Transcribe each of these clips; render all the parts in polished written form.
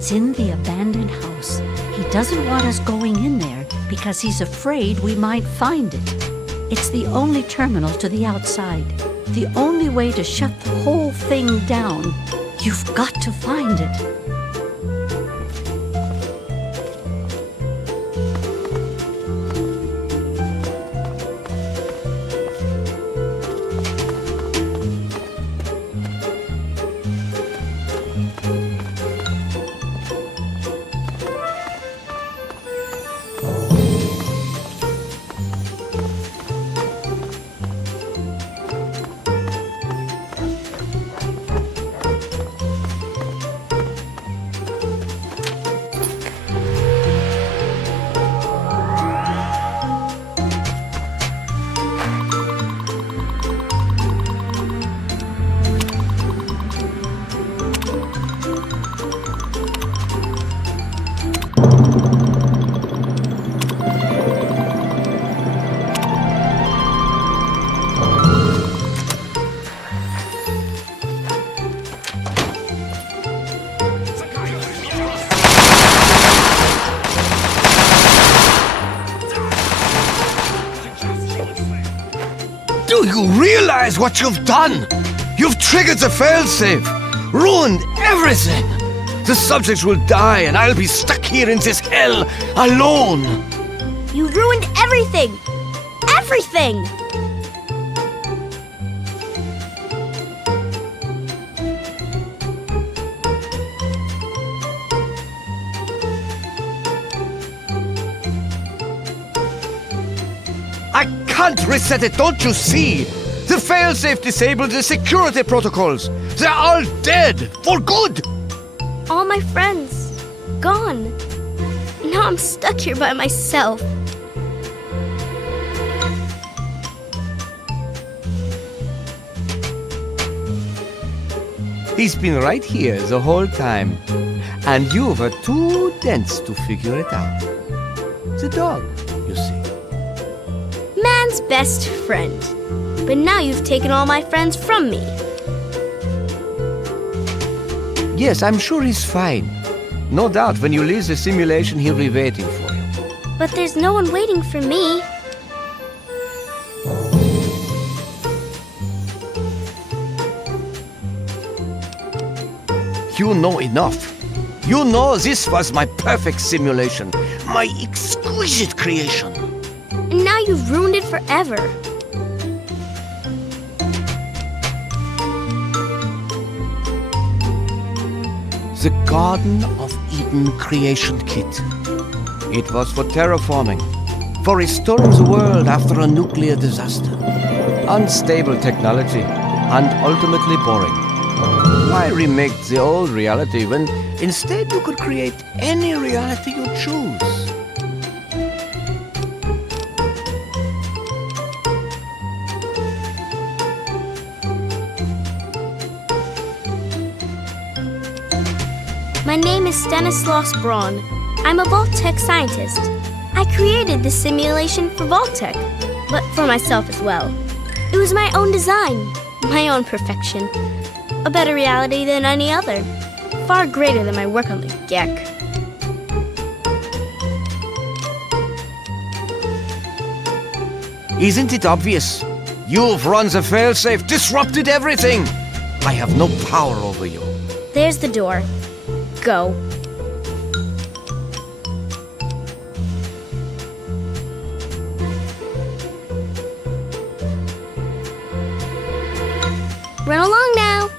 It's in the abandoned house. He doesn't want us going in there because he's afraid we might find it. It's the only terminal to the outside. The only way to shut the whole thing down. You've got to find it. Do you realize what you've done? You've triggered the failsafe, ruined everything. The subjects will die and I'll be stuck here in this hell alone. You ruined everything! Everything! I can't reset it, don't you see? The failsafe disabled the security protocols. They're all dead, for good. All my friends, gone. Now I'm stuck here by myself. He's been right here the whole time. And you were too dense to figure it out. The dog, you see. Man's best friend. But now you've taken all my friends from me. Yes, I'm sure he's fine. No doubt when you leave the simulation, he'll be waiting for you. But there's no one waiting for me. You know enough. You know this was my perfect simulation, my exquisite creation. And now you've ruined it forever. The Garden of Eden creation kit. It was for terraforming, for restoring the world after a nuclear disaster. Unstable technology, and ultimately boring. Why remake the old reality when instead you could create any reality you choose? My name is Stanislaus Braun. I'm a Vault-Tec scientist. I created this simulation for Vault-Tec, but for myself as well. It was my own design, my own perfection. A better reality than any other. Far greater than my work on the Gek. Isn't it obvious? You've run the failsafe, disrupted everything. I have no power over you. There's the door. Go. Run along now.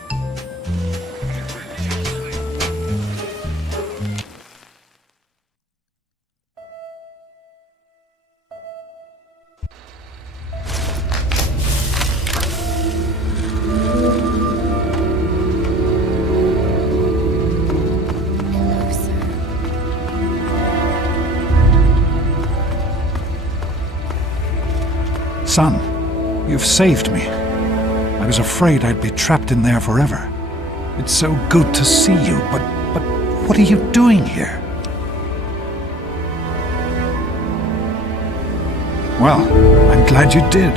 Son, you've saved me. I was afraid I'd be trapped in there forever. It's so good to see you, but what are you doing here? Well, I'm glad you did.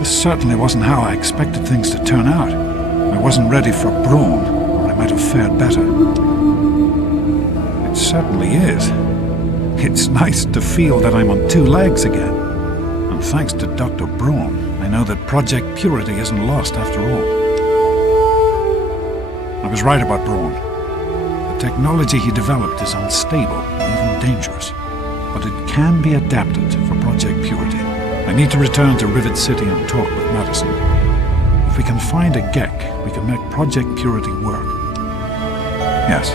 This certainly wasn't how I expected things to turn out. I wasn't ready for Braun, or I might have fared better. certainly is. It's nice to feel that I'm on two legs again. And thanks to Dr. Braun, I know that Project Purity isn't lost after all. I was right about Braun. The technology he developed is unstable, even dangerous. But it can be adapted for Project Purity. I need to return to Rivet City and talk with Madison. If we can find a GEC, we can make Project Purity work. Yes,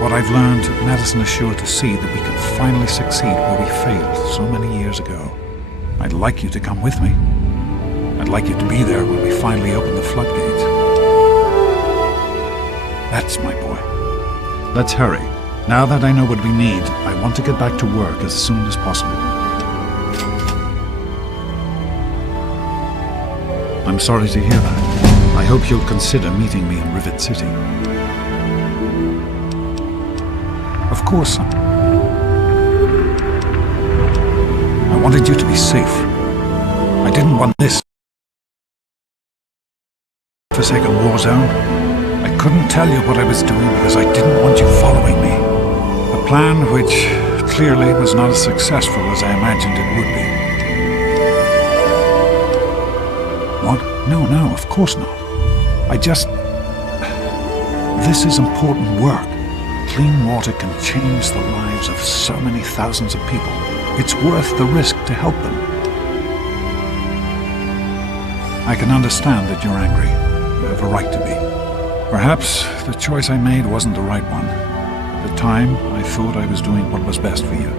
what I've learned, Madison is sure to see that we can finally succeed where we failed so many years ago. I'd like you to come with me. I'd like you to be there when we finally open the floodgates. That's my boy. Let's hurry. Now that I know what we need, I want to get back to work as soon as possible. I'm sorry to hear that. I hope you'll consider meeting me in Rivet City. Of course, son. I wanted you to be safe. I didn't want this forsaken war zone. I couldn't tell you what I was doing because I didn't want you following me. A plan which clearly was not as successful as I imagined it would be. What? No, of course not. This is important work. Clean water can change the lives of so many thousands of people. It's worth the risk to help them. I can understand that you're angry. You have a right to be. Perhaps the choice I made wasn't the right one. At the time, I thought I was doing what was best for you.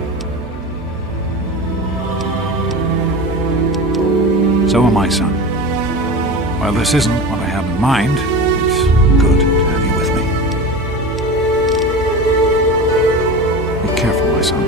So am I, son. While this isn't what I had in mind, it's good to have you with me. Be careful, my son.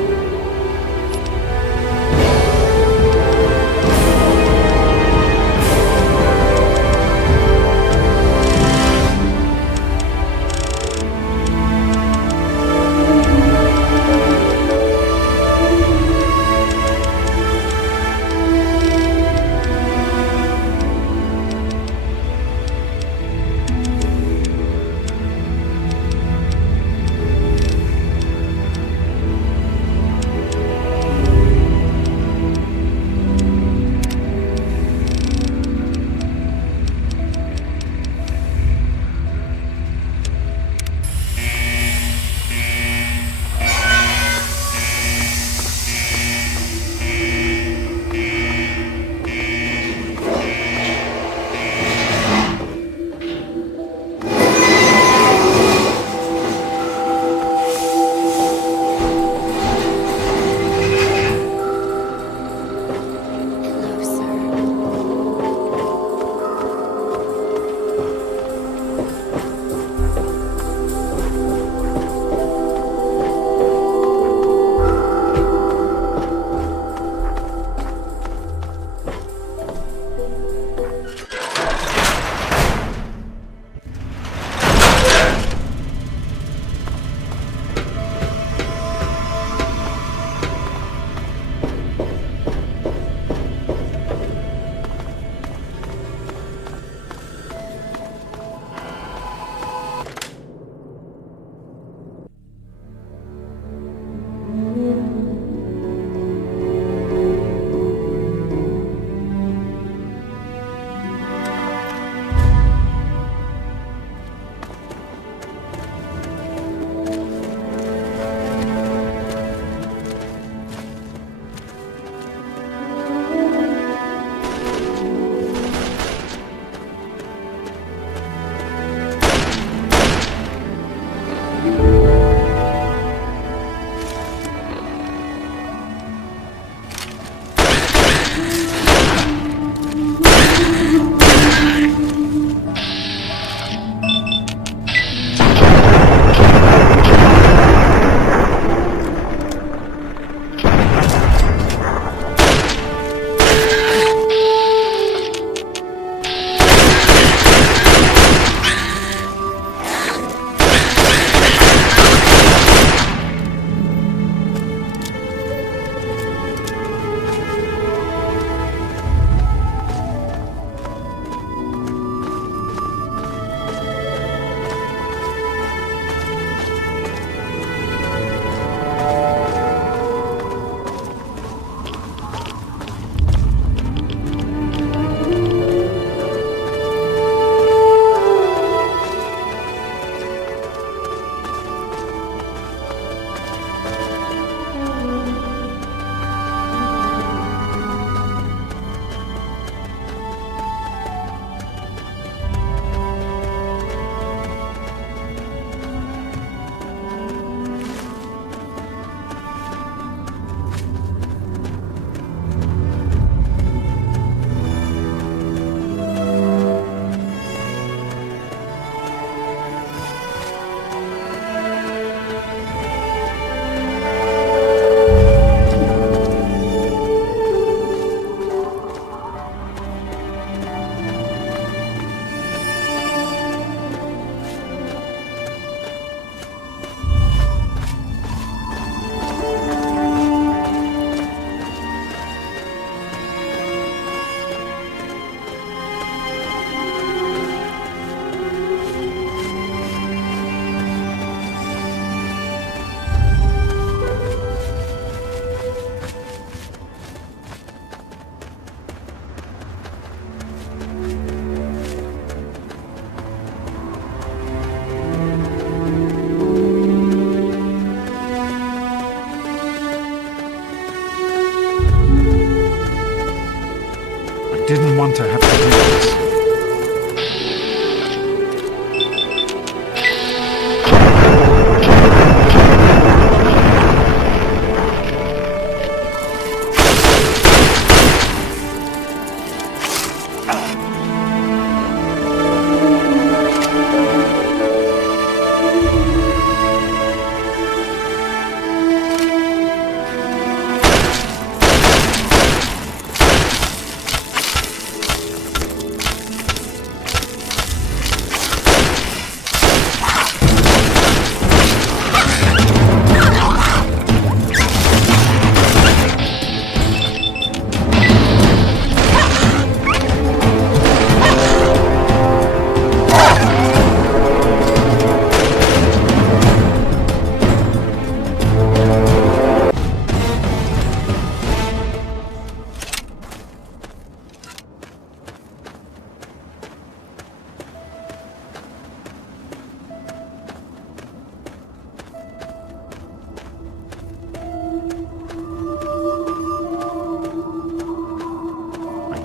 to have to do this.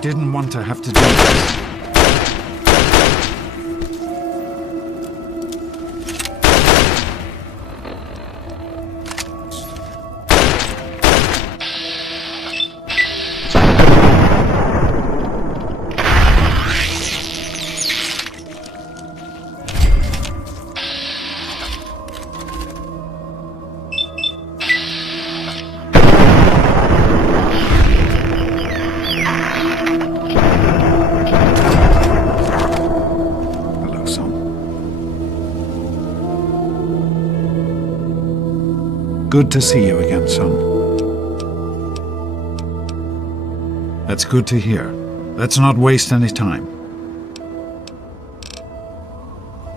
Didn't want to have to do this. Good to see you again, son. That's good to hear. Let's not waste any time.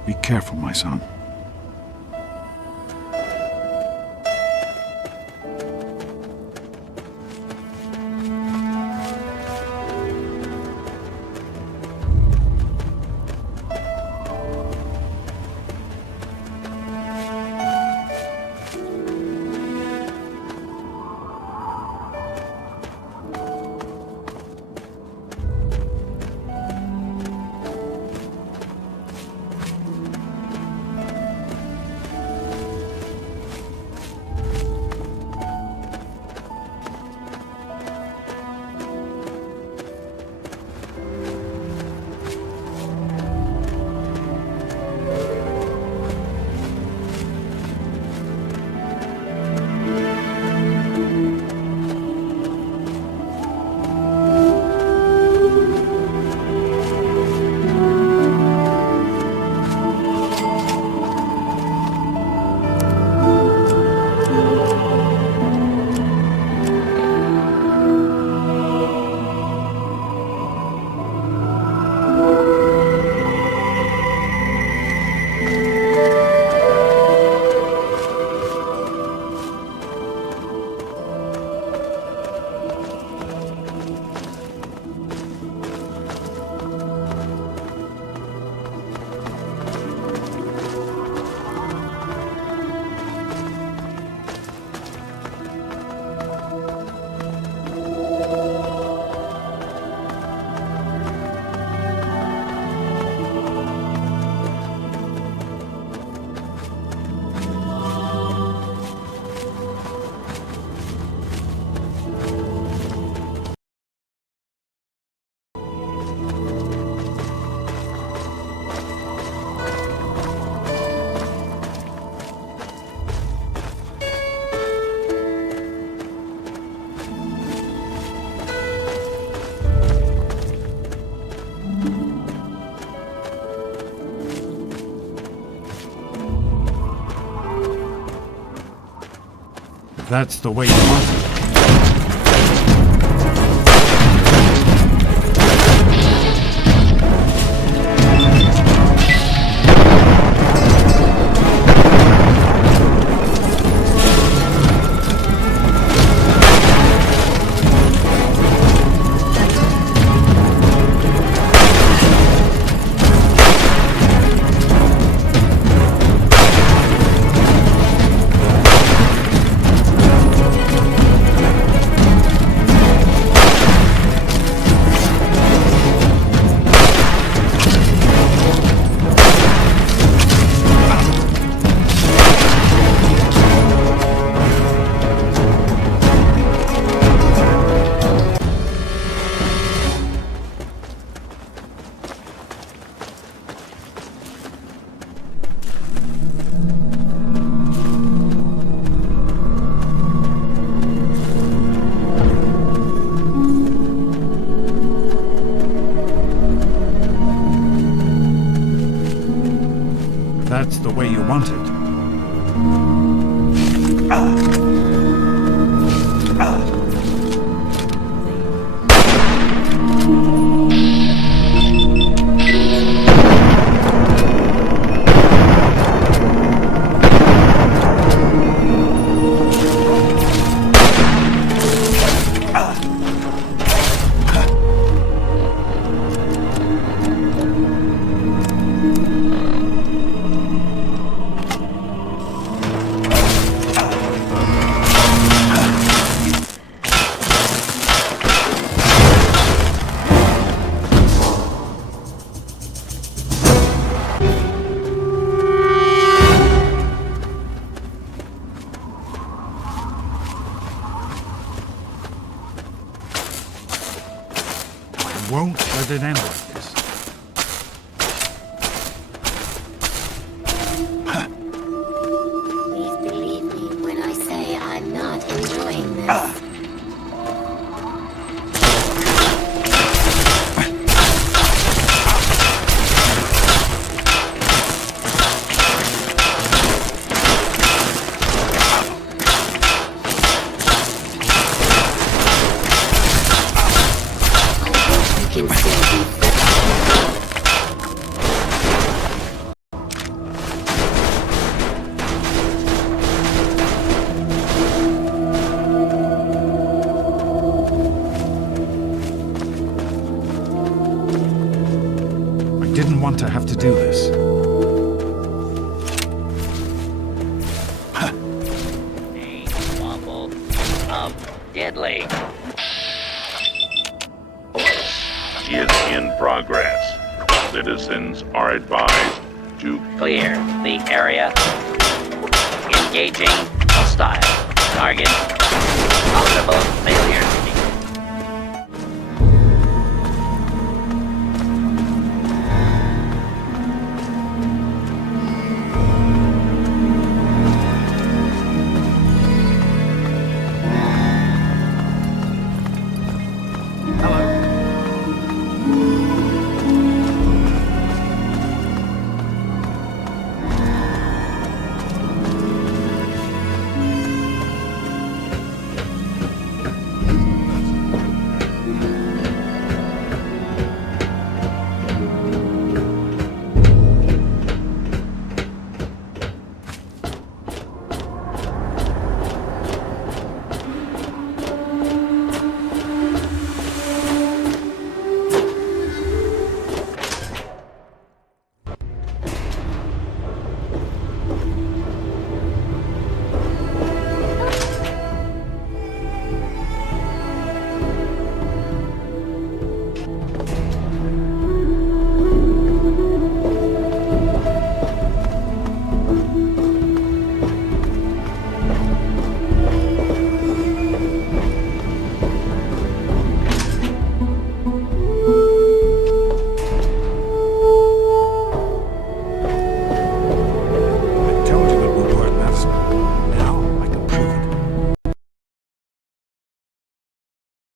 Be careful, my son. That's the way you want it. that's the way you want it. Won't let it end like this. Please believe me when I say I'm not enjoying this. You can still be I didn't want to have to do this. A wobble of deadly. Is in progress. Citizens are advised to Clear the area. Engaging hostile. Target. Possible failure.